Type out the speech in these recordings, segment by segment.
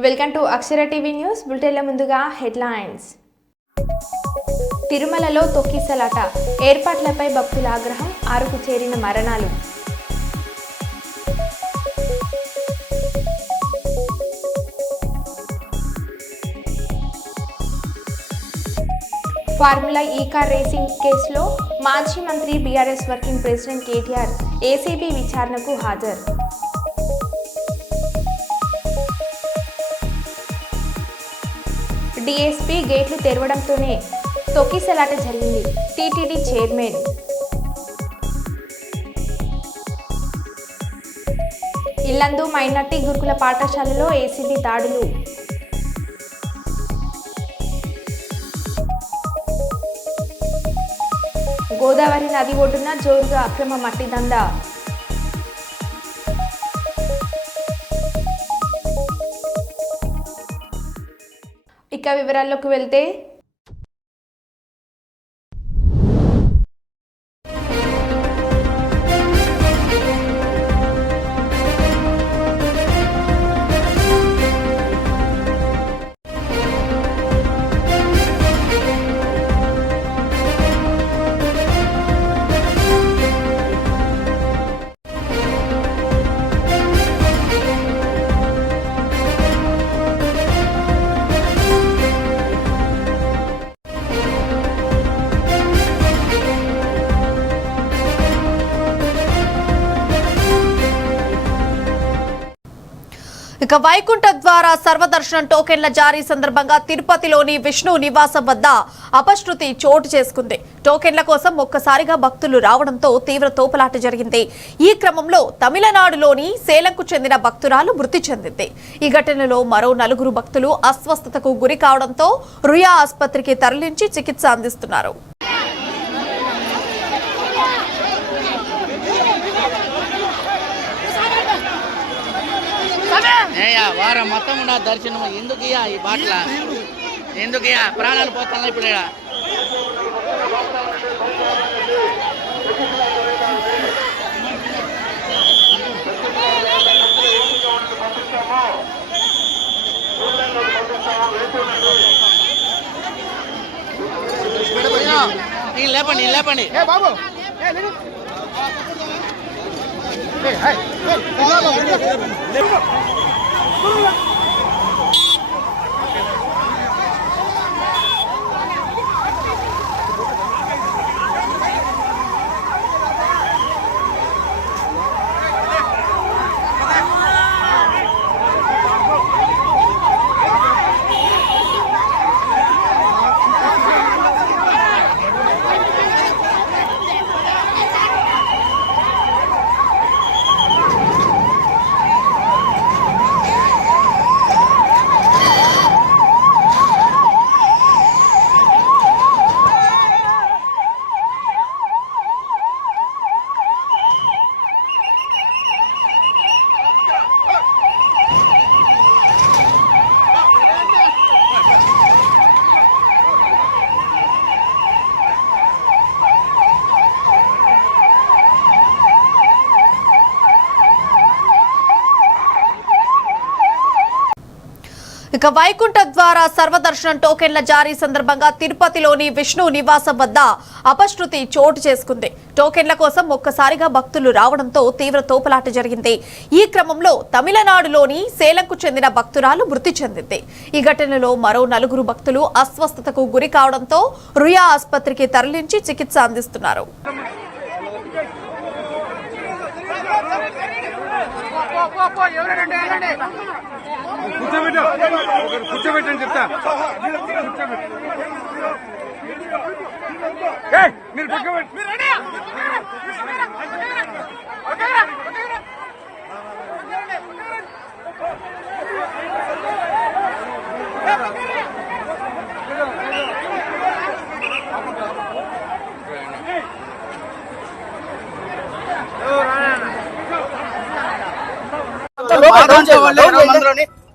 Welcome to Akshara TV news బులెటిన్ల ముందుగా headlines. తిరుమలలో తొక్కిసలాట, ఏర్పాట్లపై భక్తుల ఆగ్రహం, 6కు చేరిన మరణాలు. ఫార్ములా ఈ కార్ రేసింగ్ కేసులో మాజీ మంత్రి BRS working president KTR ACB విచారణకు హాజరు. డీఎస్పీ గేట్లు తెరవడంతోనే తొక్కిసలాట జరిగింది. TTD chairman. ఇల్లందు మైనార్టీ గురుకుల పాఠశాలలో ఏసీబీ దాడులు. గోదావరి నది ఒడ్డున జోరుగా అక్రమ మట్టి దందా. ఇక వివరాల్లోకి వెళ్తే ఇక వైకుంఠ ద్వార సర్వదర్శనం టోకెన్ల జారీ సందర్భంగా తిరుపతిలోని విష్ణు నివాసం వద్ద అపశృతి చోటు చేసుకుంది. టోకెన్ల కోసం ఒక్కసారిగా భక్తులు రావడంతో తీవ్ర తోపులాట జరిగింది. ఈ క్రమంలో తమిళనాడులోని సేలంకు చెందిన భక్తురాలు మృతి చెందింది. ఈ ఘటనలో మరో 4 భక్తులు అస్వస్థతకు గురి కావడంతో రుయా ఆసుపత్రికి తరలించి చికిత్స అందిస్తున్నారు. వారం మొత్తం ఉన్న దర్శనం ఎందుకయ్యా ఈ బాటల ఎందుకయ్యా ప్రాణాలు పోతున్నా ఇప్పుడు లేపండి లేపండి ఇక వైకుంఠ ద్వార సర్వదర్శనం టోకెన్ల జారీ సందర్భంగా తిరుపతిలోని విష్ణు నివాసం వద్ద అపశృతి చోటు చేసుకుంది. టోకెన్ల కోసం ఒక్కసారిగా భక్తులు రావడంతో తీవ్ర తోపులాట జరిగింది. ఈ క్రమంలో తమిళనాడులోని సేలంకు చెందిన భక్తురాలు మృతి చెందింది. ఈ ఘటనలో మరో 4 భక్తులు అస్వస్థతకు గురి కావడంతో రుయా ఆసుపత్రికి తరలించి చికిత్స అందిస్తున్నారు. కూర్చోబెట్టని చెప్తా మీరు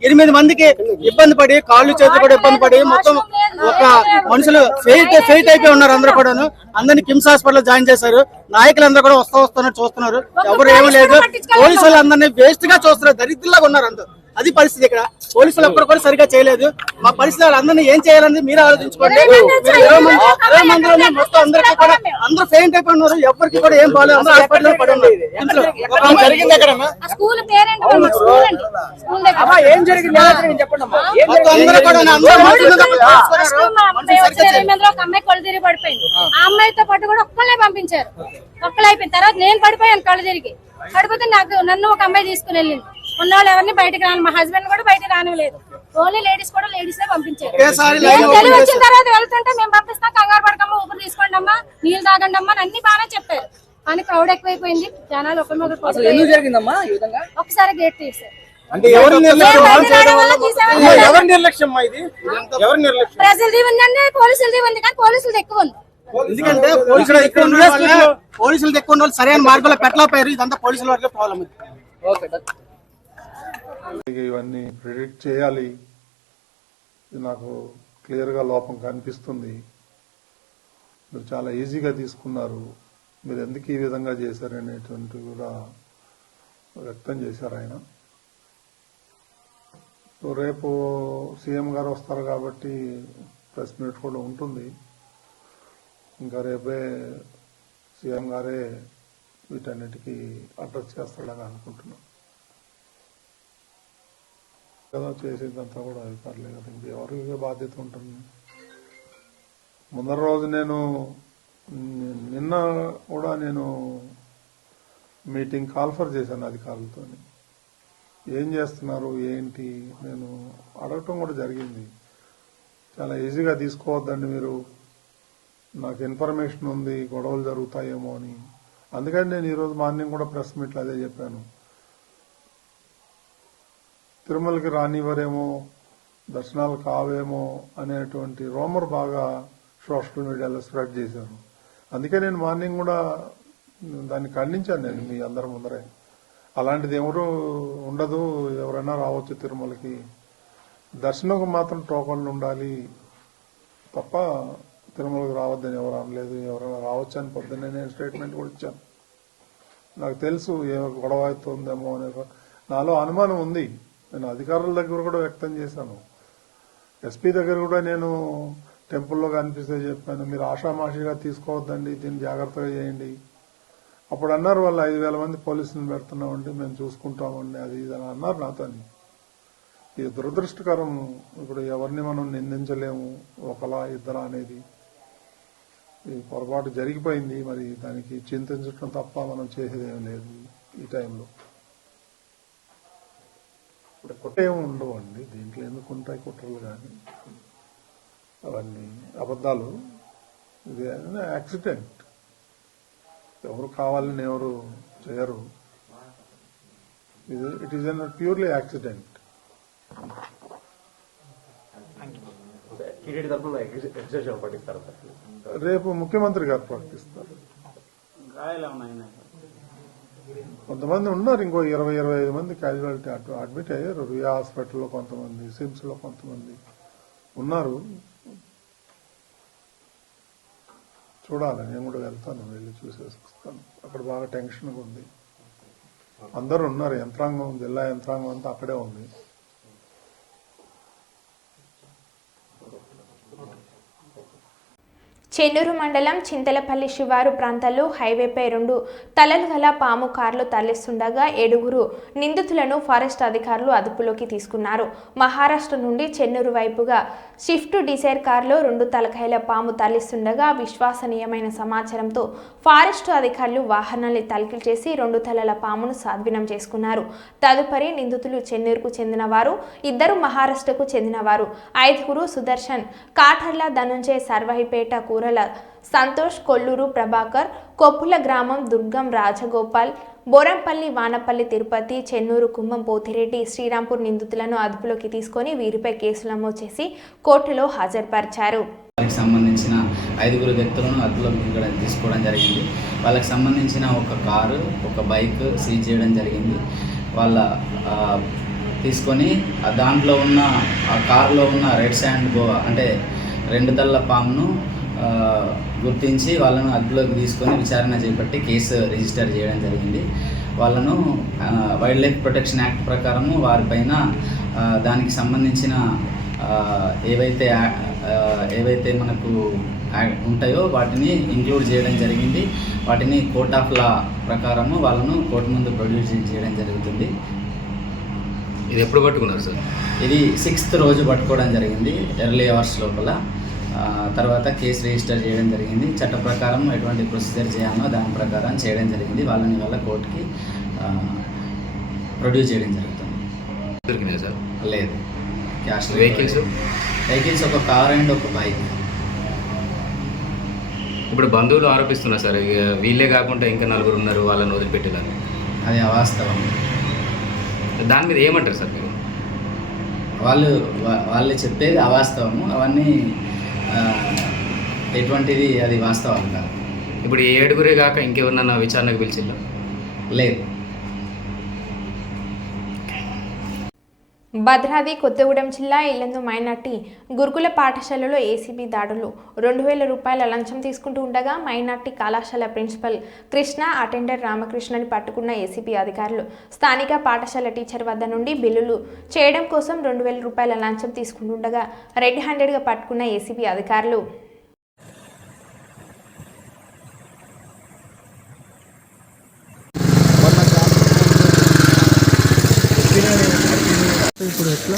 ఎనిమిది మందికి ఇబ్బంది పడి కాళ్ళు చేతులు కూడా ఇబ్బంది పడి మొత్తం ఒక మనుషులు ఫెయిట్ అయిపోయి ఉన్నారు. అందరూ కూడాను అందరినీ కిమ్స్ హాస్పిటల్ జాయిన్ చేశారు. నాయకులందరూ కూడా వస్తున్నారు చూస్తున్నారు. ఎవరు ఏమీ లేదు. పోలీసు వాళ్ళు అందరినీ వేస్ట్ గా చూస్తున్నారు. దరిద్రంలాగా ఉన్నారు. అది పరిస్థితి. ఇక్కడ పోలీసులు ఒక్కరు కూడా సరిగా చేయలేదు. మా పరిస్థితి వాళ్ళందరినీ ఏం చేయాలని మీరు ఆలోచించుకోండి. 20 మందిలోనే మొత్తం అందరికీ కూడా అందరూ ఫెయింట్ అయిపోయి ఉన్నారు. ఎవరికి కూడా ఏం బాగాలేదు. అందరూ హాస్పిటల్లో పడి ఉన్నారు. జరిగింది ఎక్కడ స్కూల్ పేరెంట్ స్కూల్ అండి. స్కూల్ దగ్గర ఏం జరిగింది చెప్పండి అమ్మా. మొత్తం అందరూ కూడా అందరూ మనుషులు ఒక అమ్మాయి కళ్ళు తిరిగి పడిపోయింది. ఆ అమ్మాయితో పాటు కూడా ఒక్కళ్ళే పంపించారు. ఒక్కళ్ళు అయిపోయిన తర్వాత నేను పడిపోయాను కళ్ళు తిరిగి. పడిపోతే నన్ను ఒక అమ్మాయి తీసుకుని వెళ్ళింది. ఉన్నవాళ్ళు ఎవరిని బయటకు రాను, మా హస్బెండ్ కూడా బయటకు రానివ్వలేదు. ఓన్లీ లేడీస్ కూడా లేడీస్ పంపించారు. తెలివి వచ్చిన తర్వాత వెళ్తుంటే మేము పంపిస్తాం, కంగారు పడకమ్మా, ఊపిరి తీసుకోండి అమ్మా, నీళ్ళు తాగండి అమ్మా అన్ని బాగానే చెప్పారు. కానీ క్రౌడ్ ఎక్కువైపోయింది. జనాలు ఒకసారి గేట్ తీసారు. ప్రజలది ఉందండి, పోలీసులది ఉంది, కానీ పోలీసులది ఎక్కువ ఉంది. ఎందుకంటే పోలీసులు ఎక్కువ ఉన్న వాళ్ళు సరైన మార్గంలో పెట్టలేకపోయారు. ఇదంతా పోలీసుల వరకే ప్రాబ్లం. ఇవన్నీ ప్రిడిక్ట్ చేయాలి. ఇది నాకు క్లియర్గా లోపం కనిపిస్తుంది. మీరు చాలా ఈజీగా తీసుకున్నారు. మీరు ఎందుకు ఈ విధంగా చేశారనేటువంటి కూడా వ్యక్తం చేశారు ఆయన. సో రేపు సీఎం గారు వస్తారు కాబట్టి ప్రెస్ మీట్ కూడా ఉంటుంది. ఇంకా రేపే సీఎం గారే వీటన్నిటికీ అడ్రస్ చేస్తాడని అనుకుంటున్నాను కదా. చేసేదంతా కూడా అధికారులే కదా, ఇంకెవరికి బాధ్యత ఉంటుంది. ముందర రోజు నిన్న కూడా నేను మీటింగ్ కాల్ఫర్ చేశాను అధికారులతో. ఏం చేస్తున్నారు ఏంటి నేను అడగటం కూడా జరిగింది. చాలా ఈజీగా తీసుకోవద్దండి మీరు, నాకు ఇన్ఫర్మేషన్ ఉంది గొడవలు జరుగుతాయేమో అని. అందుకని నేను ఈరోజు మార్నింగ్ కూడా ప్రెస్ మీట్లో అదే చెప్పాను. తిరుమలకి రానివ్వరేమో, దర్శనాలు కావేమో అనేటువంటి రూమర్ బాగా సోషల్ మీడియాలో స్ప్రెడ్ చేశారు. అందుకే నేను మార్నింగ్ కూడా దాన్ని ఖండించాను నేను మీ అందరి ముందరే. అలాంటిది ఎవరు ఉండదు, ఎవరైనా రావచ్చు తిరుమలకి, దర్శనంకు మాత్రం టోకన్లు ఉండాలి తప్ప తిరుమలకు రావద్దని ఎవరు అనలేదు. ఎవరైనా రావచ్చు అని పొద్దున్నే నేను స్టేట్మెంట్ కూడా ఇచ్చాను. నాకు తెలుసు ఏమో గొడవ అవుతుందేమో అనే నాలో అనుమానం ఉంది. నేను అధికారుల దగ్గర కూడా వ్యక్తం చేశాను. ఎస్పీ దగ్గర కూడా నేను టెంపుల్లో కనిపిస్తే చెప్పాను, మీరు ఆషామాషిగా తీసుకోవద్దండి, దీన్ని జాగ్రత్తగా చేయండి. అప్పుడు అన్నారు వాళ్ళు 5,000 మంది పోలీసులను పెడుతున్నామండి, మేము చూసుకుంటామండి, అది ఇది అని అన్నారు నాతో. ఇది దురదృష్టకరం. ఇప్పుడు ఎవరిని మనం నిందించలేము, ఒకలా ఇద్దరా అనేది. ఈ పొరపాటు జరిగిపోయింది. మరి దానికి చింతించడం తప్ప మనం చేసేదేం లేదు ఈ టైంలో. ఇప్పుడు కుట్రేమి ఉండవండి దీంట్లో. ఎందుకు ఉంటాయి కుట్రలు కానీ అవన్నీ అబద్ధాలు. ఇది యాక్సిడెంట్, ఎవరు కావాలని ఎవరు చేయరు. It is an purely accident. రేపు ముఖ్యమంత్రి గారు ప్రకటిస్తారు. కొంతమంది ఉన్నారు, ఇంకో 20-25 మంది క్యాజువాలిటీ అడ్మిట్ అయ్యారు. రియా హాస్పిటల్లో కొంతమంది, సిమ్స్ లో కొంతమంది ఉన్నారు. చూడాలి, నేను కూడా వెళ్తాను, వెళ్ళి చూసేసి వస్తాను. అక్కడ బాగా టెన్షన్గా ఉంది. అందరూ ఉన్నారు, యంత్రాంగం, జిల్లా యంత్రాంగం అంతా అక్కడే ఉంది. చెన్నూరు మండలం చింతలపల్లి శివారు ప్రాంతాల్లో హైవేపై 2 తలలు గల పాము కార్లు తరలిస్తుండగా 7 నిందితులను ఫారెస్ట్ అధికారులు అదుపులోకి తీసుకున్నారు. మహారాష్ట్ర నుండి చెన్నూరు వైపుగా స్విఫ్ట్ డిజైర్ కారులో 2 తలకాయల పాము తరలిస్తుండగా విశ్వసనీయమైన సమాచారంతో ఫారెస్ట్ అధికారులు వాహనాన్ని తనిఖీ చేసి 2 తలల పామును స్వాధీనం చేసుకున్నారు. తదుపరి నిందితులు చెన్నూరుకు చెందినవారు, 2 మహారాష్ట్రకు చెందినవారు. 5 సుదర్శన్, కాఠర్ల ధనుంజయ్, సర్వాయిపేట కూరల సంతోష్, కొల్లూరు ప్రభాకర్, కొప్పుల గ్రామం దుర్గం రాజగోపాల్, బోరంపల్లి, వానపల్లి తిరుపతి, చెన్నూరు కుంభం పోతిరెడ్డి, శ్రీరాంపూర్ నిందితులను అదుపులోకి తీసుకొని వీరిపై కేసులు నమోదు చేసి కోర్టులో హాజరుపరిచారు. వాళ్ళకి సంబంధించిన 5 వ్యక్తులను అదుపులోకి తీసుకోవడం జరిగింది. వాళ్ళకి సంబంధించిన ఒక కారు, ఒక బైక్ సీజ్ చేయడం జరిగింది. వాళ్ళ తీసుకొని దాంట్లో ఉన్న ఆ కారులో ఉన్న రెడ్ శాండ్ అంటే 2 తలల పామును గుర్తించి వాళ్ళను అదుపులోకి తీసుకొని విచారణ చేపట్టి కేసు రిజిస్టర్ చేయడం జరిగింది. వాళ్ళను వైల్డ్ లైఫ్ ప్రొటెక్షన్ యాక్ట్ ప్రకారము వారిపైన దానికి సంబంధించిన ఏవైతే మనకు ఉంటాయో వాటిని ఇంక్లూడ్ చేయడం జరిగింది. వాటిని కోర్ట్ ఆఫ్ లా ప్రకారము వాళ్ళను కోర్టు ముందు ప్రొడ్యూస్ చేయడం జరుగుతుంది. ఇది ఎప్పుడు పట్టుకున్నారు సార్? ఇది 6th రోజు పట్టుకోవడం జరిగింది, ఎర్లీ అవర్స్ లోపల. తర్వాత కేసు రిజిస్టర్ చేయడం జరిగింది. చట్ట ప్రకారం ఎటువంటి ప్రొసీజర్ చేయాలో దాని ప్రకారం చేయడం జరిగింది. వాళ్ళని వాళ్ళ కోర్టుకి ప్రొడ్యూస్ చేయడం జరుగుతుంది. దొరికినాయి సార్? లేదు. క్యాష్ వెహికల్స్ ఒక కార్ అండ్ ఒక బైక్. ఇప్పుడు బంధువులు ఆరోపిస్తున్నారు సార్, వీళ్ళే కాకుండా ఇంకా 4 ఉన్నారు వాళ్ళని వదిలిపెట్టేదాన్ని. అది అవాస్తవం. దాని మీద ఏమంటారు సార్ మీరు? వాళ్ళు చెప్పేది అవాస్తవము. అవన్నీ ఎటువంటిది అది వాస్తవం కాదు. ఇప్పుడు 7 కాక ఇంకెవరినన్నా విచారణకు పిలిచిందా? లేదు. భద్రాద్రి కొత్తగూడెం జిల్లా ఇల్లందు మైనార్టీ గురుకుల పాఠశాలలో ఏసీబీ దాడులు. 2000 రూపాయల లంచం తీసుకుంటూ ఉండగా మైనార్టీ కళాశాల ప్రిన్సిపల్ కృష్ణ, అటెండర్ రామకృష్ణని పట్టుకున్న ఏసీబీ అధికారులు. స్థానిక పాఠశాల టీచర్ వద్ద నుండి బిల్లులు చేయడం కోసం 2000 రూపాయల లంచం తీసుకుంటుండగా రెడ్ హ్యాండెడ్గా పట్టుకున్న ఏసీబీ అధికారులు. ఇప్పుడు ఎట్లా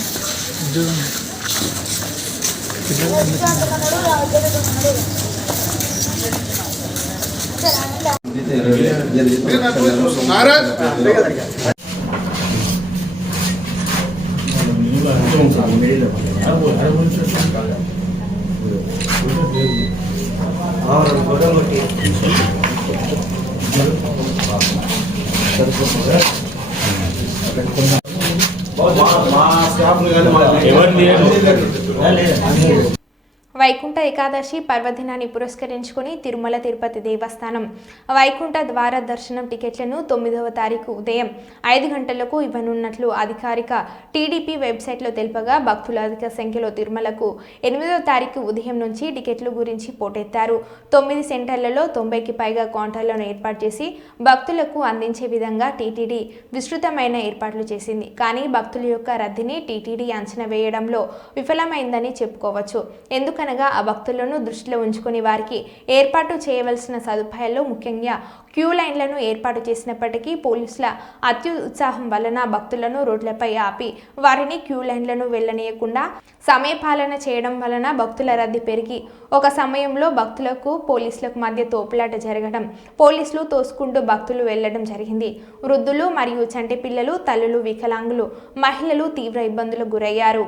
వైకుంఠ ఏకాదశి పర్వదినాన్ని పురస్కరించుకుని తిరుమల తిరుపతి దేవస్థానం వైకుంఠ ద్వార దర్శనం టికెట్లను 9వ తారీఖు ఉదయం 5 గంటలకు ఇవ్వనున్నట్లు అధికారిక టీడీపీ వెబ్సైట్లో తెలుపగా, భక్తులు అధిక సంఖ్యలో తిరుమలకు 8వ తారీఖు ఉదయం నుంచి టికెట్లు గురించి పోటెత్తారు. 9 సెంటర్లలో 90కి పైగా కౌంటర్లను ఏర్పాటు చేసి భక్తులకు అందించే విధంగా టీటీడీ విస్తృతమైన ఏర్పాట్లు చేసింది. కానీ భక్తుల యొక్క రద్దీని టీటీడీ అంచనా వేయడంలో విఫలమైందని చెప్పుకోవచ్చు. ఎందుకనగా ఆ భక్తులను దృష్టిలో ఉంచుకుని వారికి ఏర్పాటు చేయవలసిన సదుపాయాల్లో ముఖ్యంగా క్యూ లైన్లను ఏర్పాటు చేసినప్పటికీ పోలీసుల అత్యుత్సాహం వలన భక్తులను రోడ్లపై ఆపి వారిని క్యూ లైన్లను వెళ్లనీయకుండా సమయపాలన చేయడం వలన భక్తుల రద్దీ పెరిగి ఒక సమయంలో భక్తులకు పోలీసులకు మధ్య తోపులాట జరగడం, పోలీసులు తోసుకుంటూ భక్తులు వెళ్లడం జరిగింది. వృద్ధులు మరియు చంటి పిల్లలు, తల్లులు, వికలాంగులు, మహిళలు తీవ్ర ఇబ్బందులకు గురయ్యారు.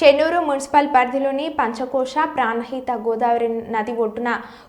చెన్నూరు మున్సిపల్ పరిధిలోని పంచకోశ, ప్రాణహిత గోదావరి నది ఒడ్డున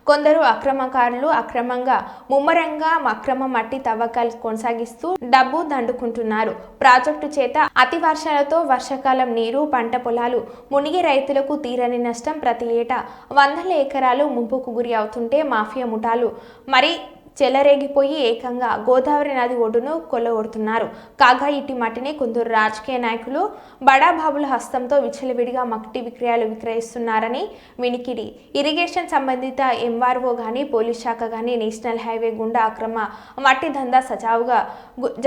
కొందరు అక్రమకారులు అక్రమంగా ముమ్మరంగా అక్రమ మట్టి తవ్వకాలు కొనసాగిస్తూ డబ్బు దండుకుంటున్నారు. ప్రాజెక్టు చేత అతి వర్షాలతో వర్షాకాలం నీరు, పంట పొలాలు మునిగి రైతులకు తీరని నష్టం. ప్రతి ఏటా 100 ఎకరాలు ముంపుకు గురి అవుతుంటే మాఫియా ముఠాలు మరి చెలరేగిపోయి ఏకంగా గోదావరి నది ఒడ్డును కొల్లగొడుతున్నారు. కాగా ఇటు మట్టిని కొందరు రాజకీయ నాయకులు బడాబాబుల హస్తంతో విచ్చలవిడిగా మట్టి విక్రయాలు విక్రయిస్తున్నారని వినికిడి. ఇరిగేషన్ సంబంధిత ఎంఆర్ఓ గానీ పోలీస్ శాఖ గానీ నేషనల్ హైవే గుండా అక్రమ మట్టి దందా సజావుగా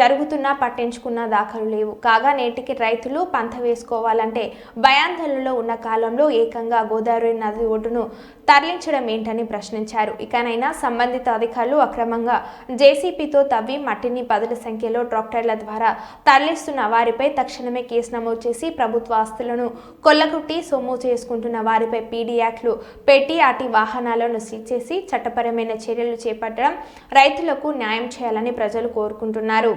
జరుగుతున్నా పట్టించుకున్న దాఖలు లేవు. కాగా నేటికి రైతులు పంట వేసుకోవాలంటే భయాందోళనలో ఉన్న కాలంలో ఏకంగా గోదావరి నది ఒడ్డును తరలించడం ఏంటని ప్రశ్నించారు. ఇకనైనా సంబంధిత అధికారులు అక్రమంగా జేసీపీతో తవ్వి మట్టిని పదుల సంఖ్యలో ట్రాక్టర్ల ద్వారా తరలిస్తున్న వారిపై తక్షణమే కేసు నమోదు చేసి ప్రభుత్వ ఆస్తులను కొల్లగొట్టి సొమ్ము చేసుకుంటున్న వారిపై పీడీ యాక్ట్లు పెట్టి అటు వాహనాలను సీజ్ చేసి చట్టపరమైన చర్యలు చేపట్టడం రైతులకు న్యాయం చేయాలని ప్రజలు కోరుకుంటున్నారు.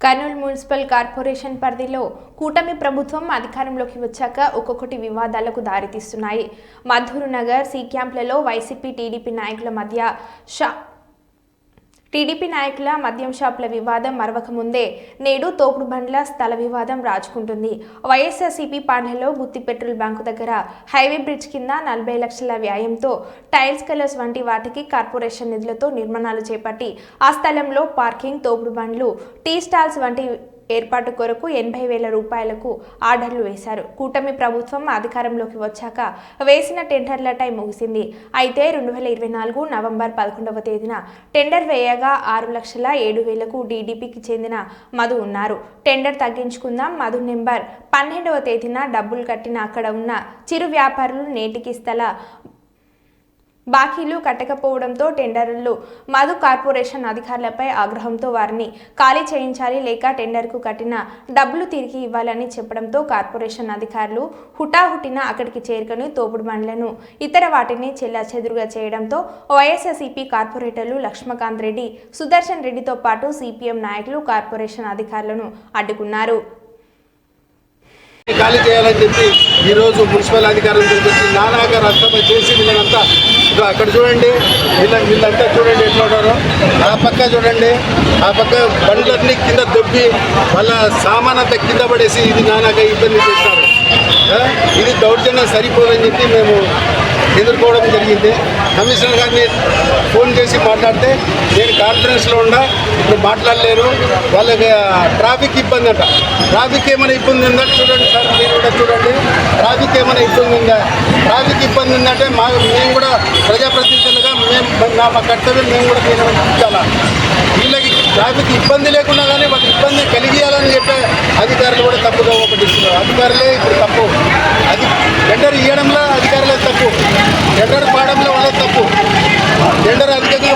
కర్నూలు మున్సిపల్ కార్పొరేషన్ పరిధిలో కూటమి ప్రభుత్వం అధికారంలోకి వచ్చాక ఒక్కొక్కటి వివాదాలకు దారితీస్తున్నాయి. మధుర్ నగర్, సి క్యాంప్లలో వైసీపీ టీడీపీ నాయకుల మద్యం షాపుల వివాదం మరవక ముందే నేడు తోపుడు బండ్ల స్థల వివాదం రాజుకుంటుంది. వైఎస్ఆర్సీపీ పాలనలో గుత్తి పెట్రోల్ బంకు దగ్గర హైవే బ్రిడ్జ్ కింద 40 లక్షల వ్యయంతో టైల్స్ కలర్స్ వంటి వాటికి కార్పొరేషన్ నిధులతో నిర్మాణాలు చేపట్టి ఆ స్థలంలో పార్కింగ్, తోపుడు బండ్లు, టీ స్టాల్స్ వంటి ఏర్పాటు కొరకు 80,000 రూపాయలకు ఆర్డర్లు వేశారు. కూటమి ప్రభుత్వం అధికారంలోకి వచ్చాక వేసిన టెండర్ల టైం ముగిసింది. అయితే 2024 నవంబర్ 11వ తేదీన టెండర్ వేయగా 6,07,000కు డీడీపీకి చెందిన మధు ఉన్నారు. టెండర్ తగ్గించుకుందాం, మధు నెంబర్ 12వ తేదీన డబ్బులు కట్టిన అక్కడ ఉన్న చిరు వ్యాపారులు నేటికి స్థల బాకీలు కట్టకపోవడంతో టెండర్లు మధు కార్పొరేషన్ అధికారులపై ఆగ్రహంతో వారిని ఖాళీ చేయించాలి, లేక టెండర్కు కట్టిన డబ్బులు తిరిగి ఇవ్వాలని చెప్పడంతో కార్పొరేషన్ అధికారులు హుటాహుటిన అక్కడికి చేరుకొని తోపుడు బండ్లను ఇతర వాటిని చెల్లాచెదురుగా చేయడంతో వైఎస్ఆర్సీపీ కార్పొరేటర్లు లక్ష్మకాంత్ రెడ్డి, సుదర్శన్ రెడ్డితో పాటు సిపిఎం నాయకులు కార్పొరేషన్ అధికారులను అడ్డుకున్నారు. ఖాళీ చేయాలని చెప్పి ఈరోజు మున్సిపల్ అధికారులు వచ్చి నానాగా రస్తమ చేసి వీళ్ళంతా అక్కడ చూడండి, వీళ్ళంతా చూడండి ఎట్లా ఉన్నారో. ఆ పక్క చూడండి, ఆ పక్క బండ్లన్నీ కింద దొబ్బి వాళ్ళ సామాన్ అంతా కింద పడేసి ఇది నానాగా ఇబ్బంది చేస్తారు. ఇది దౌర్జన్యం సరిపోదని చెప్పి మేము ఎదుర్కోవడం జరిగింది. కమిషనర్ గారిని ఫోన్ చేసి మాట్లాడితే నేను కాన్ఫరెన్స్లో ఉన్నా, ఇప్పుడు మాట్లాడలేను, వాళ్ళకి ట్రాఫిక్ ఇబ్బంది అంట. ట్రాఫిక్ ఏమైనా ఇబ్బంది ఉందా చూడండి సార్, మీరు కూడా చూడండి. ట్రాఫిక్ ఏమైనా ఇబ్బంది ఉందా? ట్రాఫిక్ ఇబ్బంది ఉందంటే మేము కూడా ప్రజాప్రతినిధులుగా మా కర్తవ్యం మేము కూడా నిర్వహించాలా. వీళ్ళకి ట్రాఫిక్ ఇబ్బంది లేకున్నా కానీ వాళ్ళకి ఇబ్బంది కలిగియాలని చెప్పే అధికారులు కూడా తప్పుగా ఒకటిస్తున్నారు. అధికారులే ఇప్పుడు తప్పు, అది టెండర్ ఇవ్వడంలో అధికారులే తప్పు, టెండర్ పాడడంలో వాళ్ళే తప్పు. టెండర్ అధికంగా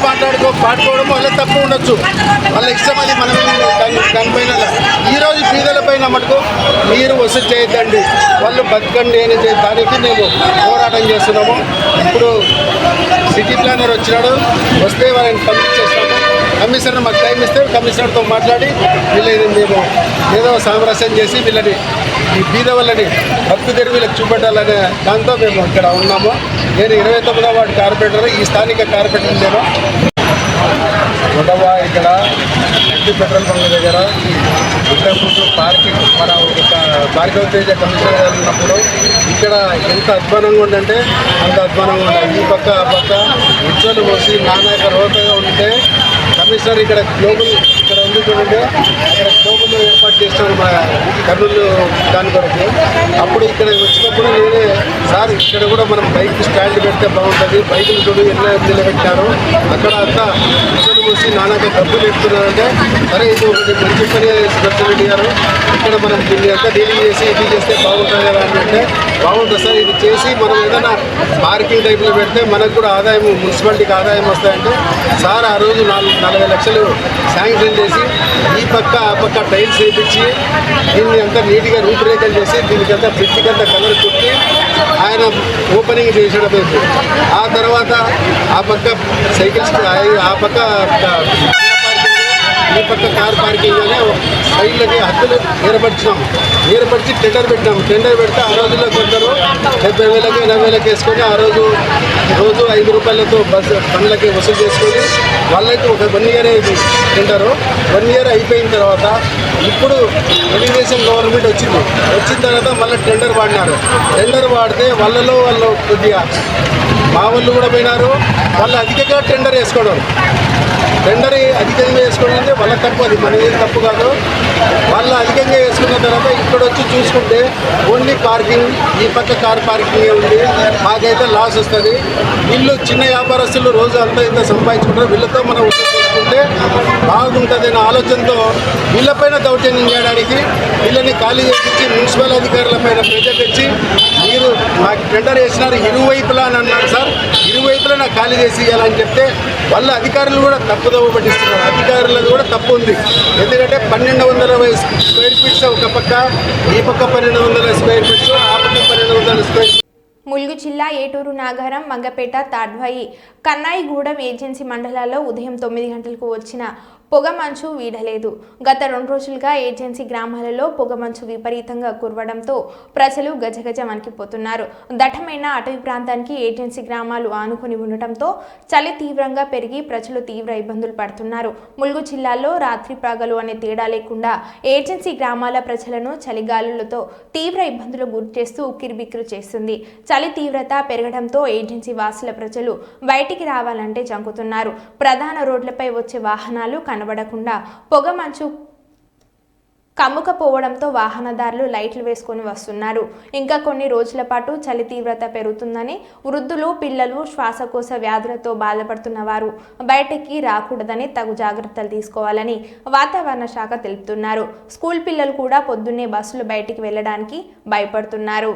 పాడుకోవడం వల్ల తప్పు ఉండొచ్చు, వాళ్ళ ఇష్టం, అది మనం దానిపైన. ఈరోజు పేదలపైన మటుకు మీరు వసూలు చేయొద్దండి, వాళ్ళు బతకండి అని దానికి మేము పోరాటం చేస్తున్నాము. ఇప్పుడు సిటీ ప్లానర్ వచ్చినాడు, వస్తే వాళ్ళని పంపించేస్తాము. కమిషనర్ మాకు టైం ఇస్తే కమిషనర్తో మాట్లాడి వీళ్ళని మేము ఏదో సామరస్యం చేసి వీళ్ళని ఈ బీద వాళ్ళని భక్తు తెరి వీళ్ళకి చూపెట్టాలనే దాంతో మేము ఇక్కడ ఉన్నాము. నేను 29వ వార్డు కార్పొరేటర్, ఈ స్థానిక కార్పొరేటర్ నేను. ఇక్కడ గుత్తి పెట్రోల్ బంక్ దగ్గర ఇంతకుముందు పార్కింగ్ మన భార్గవ తేజ కమిషనర్ గారు ఉన్నప్పుడు ఇక్కడ ఎంత అధ్వానంగా ఉందంటే అంత అధ్వానంగా ఉండాలి. ఈ పక్క ఆ పక్క ఉజ్జలు పోసి నానాక రోతగా ఉంటే కమిషనర్ ఇక్కడ గ్లోబల్ ఇక్కడ ఉంది చూడండి, అక్కడ గ్లోబల్ ఏర్పాటు చేస్తాను మా కర్నూలు దాని కొరకు. అప్పుడు ఇక్కడ వచ్చినప్పుడు నేనే సార్ ఇక్కడ కూడా మనం బైక్ స్టాండ్ పెడితే బాగుంటుంది, బైకులు చూడు ఎన్నో నిలబెట్టారు, అక్కడ అంతా ఉజ్జలు పోసి నానాక డబ్బులు పెడుతున్నారంటే సరే ఇది ఒకటి మంచి పని సుదర్శన్ గారు, ఇక్కడ మనం దీన్ని అంతా డీలింగ్ చేసి ఇది చేస్తే బాగుంటుంది కదా అంటే బాగుంటుంది సార్, ఇది చేసి మనం ఏదైనా పార్కింగ్ టైప్లో పెడితే మనకు కూడా ఆదాయం, మున్సిపాలిటీకి ఆదాయం వస్తాయంటే సార్ ఆ రోజు 40 లక్షలు శాంక్షన్ చేసి ఈ పక్క ఆ పక్క టైల్స్ వేయించి దీన్ని అంతా నీట్గా రూపురేఖలు చేసి దీనికంతా బ్రిడ్జికంతా కలర్ కుట్టి ఆయన ఓపెనింగ్ చేసడం. ఆ తర్వాత ఆ పక్క సైకిల్స్, ఆ పక్క ఈ పక్క కార్ పార్కింగ్ అనే సైడ్లకి హద్దులు ఏర్పరిచి టెండర్ పెడితే ఆ రోజుల్లో కొందరు 70,000 80,000 వేసుకొని ఆ రోజు 5 రూపాయలతో బండ్లకి వసూలు చేసుకొని వాళ్ళకి ఒక 1 ఇయర్ అయింది టెండరు. 1 ఇయర్ అయిపోయిన తర్వాత ఇప్పుడు తెలుగుదేశం గవర్నమెంట్ వచ్చిన తర్వాత మళ్ళీ టెండర్ వాడినారు. టెండర్ వాడితే వాళ్ళు కొద్దిగా మా వాళ్ళు కూడా పోయినారు. వాళ్ళు అధికంగా టెండర్ వేసుకోవడం అంటే వాళ్ళ తప్పు, అది మన ఏం తప్పు కాదు. వాళ్ళు అధికంగా వేసుకున్న తర్వాత ఇక్కడ వచ్చి చూసుకుంటే ఓన్లీ పార్కింగ్, ఈ పక్క కార్ పార్కింగే ఉంది. మాకైతే లాస్ వస్తుంది. వీళ్ళు చిన్న వ్యాపారస్తులు రోజు అంతా ఇంత సంపాదించుకుంటారు. వీళ్ళతో మనం చేసుకుంటే బాగుంటుంది అనే ఆలోచనతో వీళ్ళపైన దౌర్జన్యం చేయడానికి వీళ్ళని ఖాళీ చేయించి మున్సిపల్ అధికారుల పైన ప్రెజర్ తెచ్చి మీరు మాకు టెండర్ వేసినారు ఇరువైపులా అని అన్నారు సార్. ఇరువైపులా నాకు ఖాళీ చేసి ఇవ్వాలని చెప్తే వాళ్ళ అధికారులు కూడా తప్పుదోవ పట్టిస్తున్నారు. అధికారులకు కూడా తప్పు ఉంది. ఎందుకంటే 1200 స్క్వేర్ ఫీట్స్ ఒక పక్క, ఈ పక్క 1200 స్క్వేర్ ఫీట్స్, ఆ పక్క 1200 స్క్వేర్ ఫీట్స్. ములుగు జిల్లా ఏటూరు నాగారం, మంగపేట, తాడ్వాయి, కన్నాయిగూడెం ఏజెన్సీ మండలాల్లో ఉదయం 9 గంటలకు వచ్చిన పొగమంచు వీడలేదు. గత 2 రోజులుగా ఏజెన్సీ గ్రామాలలో పొగమంచు విపరీతంగా కురవడంతో ప్రజలు గజగజ వణికిపోతున్నారు. దట్టమైన అటవీ ప్రాంతానికి ఏజెన్సీ గ్రామాలు ఆనుకుని ఉండటంతో చలి తీవ్రంగా పెరిగి ప్రజలు తీవ్ర ఇబ్బందులు పడుతున్నారు. ములుగు జిల్లాలో రాత్రి పగలు అనే తేడా లేకుండా ఏజెన్సీ గ్రామాల ప్రజలను చలిగాలులతో తీవ్ర ఇబ్బందులు గురి చేస్తూ ఉక్కిరిబిక్కిరి చేస్తుంది. చలి తీవ్రత పెరగడంతో ఏజెన్సీ వాసుల ప్రజలు బయటికి రావాలంటే జంకుతున్నారు. ప్రధాన రోడ్లపై వచ్చే వాహనాలు కనబడకుండా పొగమంచు కమ్ముకపోవడంతో వాహనదారులు లైట్లు వేసుకొని వస్తున్నారు. ఇంకా కొన్ని రోజుల పాటు చలి తీవ్రత పెరుగుతుందని, వృద్ధులు, పిల్లలు, శ్వాసకోశ వ్యాధులతో బాధపడుతున్న వారు బయటికి రాకూడదని తగు జాగ్రత్తలు తీసుకోవాలని వాతావరణ శాఖ తెలుపుతున్నారు. స్కూల్ పిల్లలు కూడా పొద్దున్నే బస్సులు బయటికి వెళ్ళడానికి భయపడుతున్నారు.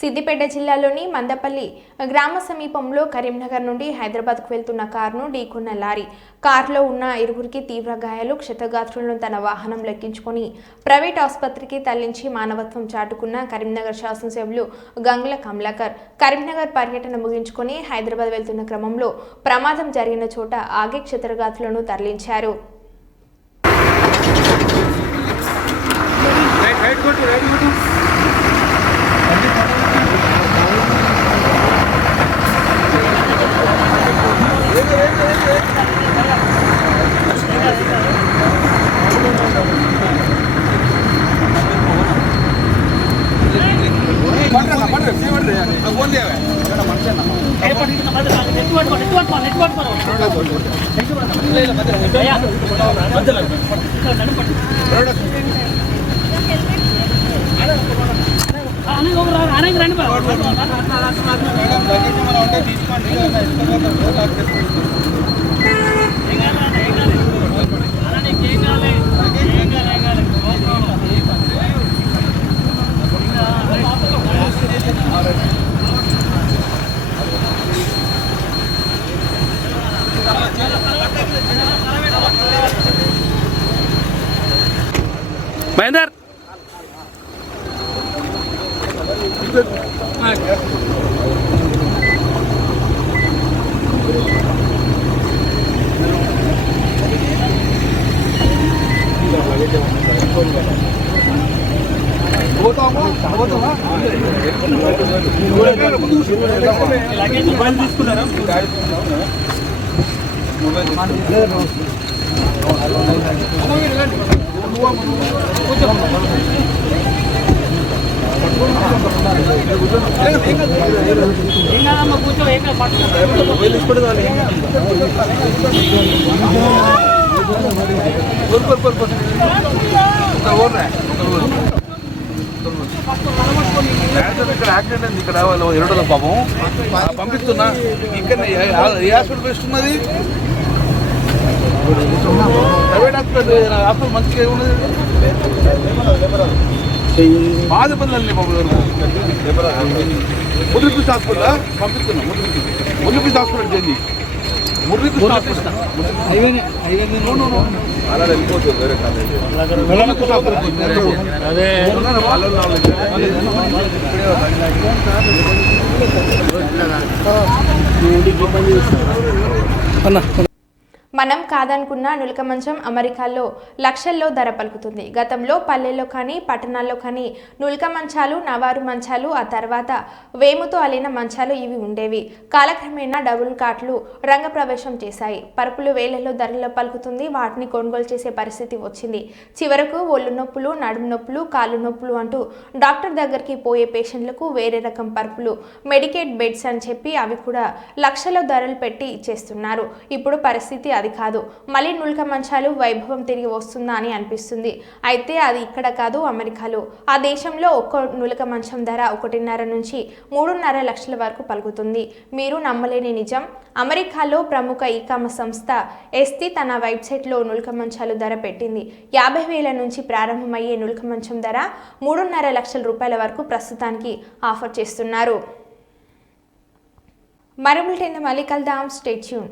సిద్దిపేట జిల్లాలోని మందపల్లి గ్రామ సమీపంలో కరీంనగర్ నుండి హైదరాబాద్కు వెళ్తున్న కారును ఢీకొన్న లారీ. కారులో ఉన్న 2గురికి తీవ్ర గాయాలు. క్షతగాత్రులను తన వాహనం లెక్కించుకొని ప్రైవేట్ ఆసుపత్రికి తరలించి మానవత్వం చాటుకున్న కరీంనగర్ శాసనసభ్యులు గంగుల కమలాకర్ కరీంనగర్ పర్యటన ముగించుకొని హైదరాబాద్ వెళ్తున్న క్రమంలో ప్రమాదం జరిగిన చోట ఆగి క్షతగాత్రులను తరలించారు. మహేందర్ తీసుకున్నారా కూర్చో ఇక్కడ యాక్సిడెంట్ అయింది ఇక్కడ ఎరుడల పాపం పంపిస్తున్నా ఇక్కడ ఏ హాస్పిటల్ బెస్ట్ ఉన్నది ప్రైవేట్ హాస్పిటల్ మంచిగా ఉన్నది బాధ పనులు పాపం ముర్రికృష్ణ హాస్పిటల్ పంపిస్తున్నాం ముర్రికృష్ణ హాస్పిటల్ చేయండి ముర్రికృష్ణ హాస్పిటల్ అలా వెళ్ళిపోతుంది వేరే మనం కాదనుకున్న నులక మంచం అమెరికాలో లక్షల్లో ధర పలుకుతుంది. గతంలో పల్లెల్లో కానీ పట్టణాల్లో కానీ నులక మంచాలు, నవారు మంచాలు, ఆ తర్వాత వేముతో అల్లిన మంచాలు ఇవి ఉండేవి. కాలక్రమేణా డబుల్ కాట్లు రంగప్రవేశం చేశాయి. పరుపులు వేలల్లో ధరలో పలుకుతుంది. వాటిని కొనుగోలు చేసే పరిస్థితి వచ్చింది. చివరకు ఒళ్ళు నొప్పులు, నడుము నొప్పులు, కాళ్ళు నొప్పులు అంటూ డాక్టర్ దగ్గరికి పోయే పేషెంట్లకు వేరే రకం పరుపులు, మెడికేట్ బెడ్స్ అని చెప్పి అవి కూడా లక్షల్లో ధరలు పెట్టి ఇచ్చేస్తున్నారు. ఇప్పుడు పరిస్థితి అది కాదు. మళ్ళీ నులక మంచాలు వైభవం తిరిగి వస్తుందా అని అనిపిస్తుంది. అయితే అది ఇక్కడ కాదు, అమెరికాలో. ఆ దేశంలో ఒక్కో నులక మంచం ధర 1.5 నుంచి 3.5 లక్షల వరకు పలుకుతుంది. మీరు నమ్మలేని నిజం, అమెరికాలో ప్రముఖ ఈ-కామర్స్ సంస్థ ఎస్తి తన వెబ్సైట్లో నులక మంచాలు ధర పెట్టింది. 50,000 నుంచి ప్రారంభమయ్యే నులక మంచం ధర 3.5 లక్షల రూపాయల వరకు ప్రస్తుతానికి ఆఫర్ చేస్తున్నారు. మరో బులెటిన్ మళ్ళీ కలుద్దాం. Stay tune.